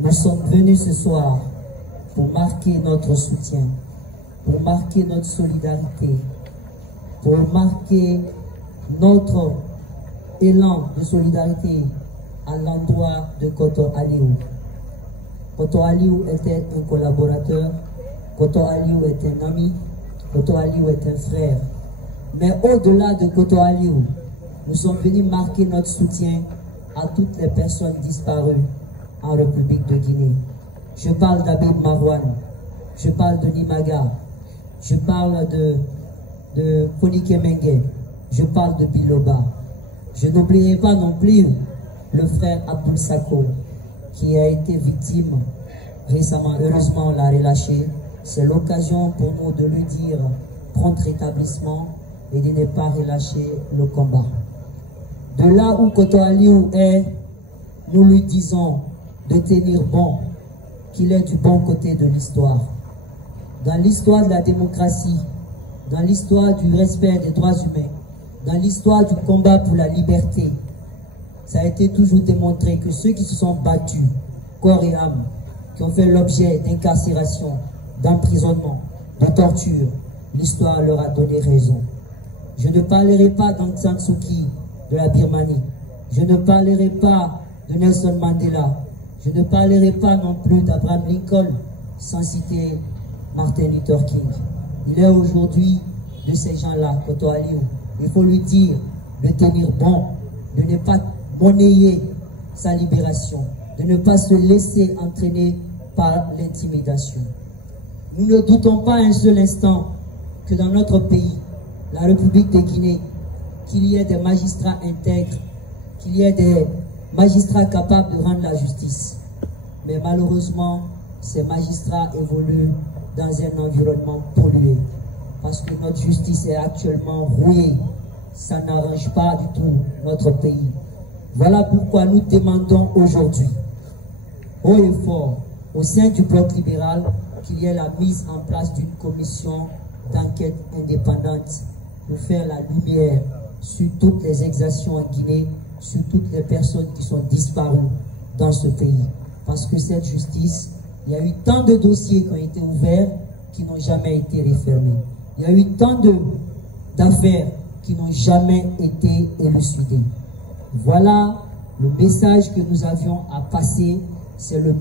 Nous sommes venus ce soir pour marquer notre soutien, pour marquer notre solidarité, pour marquer notre élan de solidarité à l'endroit de Koto Aliou. Koto Aliou était un collaborateur, Koto Aliou est un ami, Koto Aliou est un frère. Mais au-delà de Koto Aliou, nous sommes venus marquer notre soutien à toutes les personnes disparues en République de Guinée. Je parle d'Abib Marwan, je parle de Nimaga, je parle de Konike Mengue, je parle de Biloba. Je n'oublierai pas non plus le frère Abdoul Sako, qui a été victime récemment. Heureusement, on l'a relâché. C'est l'occasion pour nous de lui dire prompt rétablissement et de ne pas relâcher le combat. De là où Koto Aliou est, nous lui disons de tenir bon, qu'il est du bon côté de l'histoire. Dans l'histoire de la démocratie, dans l'histoire du respect des droits humains, dans l'histoire du combat pour la liberté, ça a été toujours démontré que ceux qui se sont battus, corps et âme, qui ont fait l'objet d'incarcération, d'emprisonnement, de torture, l'histoire leur a donné raison. Je ne parlerai pas d'Aung San Suu Kyi de la Birmanie. Je ne parlerai pas de Nelson Mandela. Je ne parlerai pas non plus d'Abraham Lincoln sans citer Martin Luther King. Il est aujourd'hui de ces gens-là, Koto Aliou. Il faut lui dire de tenir bon, de ne pas monnayer sa libération, de ne pas se laisser entraîner par l'intimidation. Nous ne doutons pas un seul instant que dans notre pays, la République de Guinée, qu'il y ait des magistrats intègres, qu'il y ait des magistrats capables de rendre la justice. Mais malheureusement, ces magistrats évoluent dans un environnement pollué. Parce que notre justice est actuellement rouillée. Ça n'arrange pas du tout notre pays. Voilà pourquoi nous demandons aujourd'hui, haut et fort, au sein du bloc libéral, qu'il y ait la mise en place d'une commission d'enquête indépendante pour faire la lumière sur toutes les exactions en Guinée, sur toutes les personnes qui sont disparues dans ce pays. Parce que cette justice, il y a eu tant de dossiers qui ont été ouverts qui n'ont jamais été refermés. Il y a eu tant d'affaires qui n'ont jamais été élucidées. Voilà le message que nous avions à passer, c'est le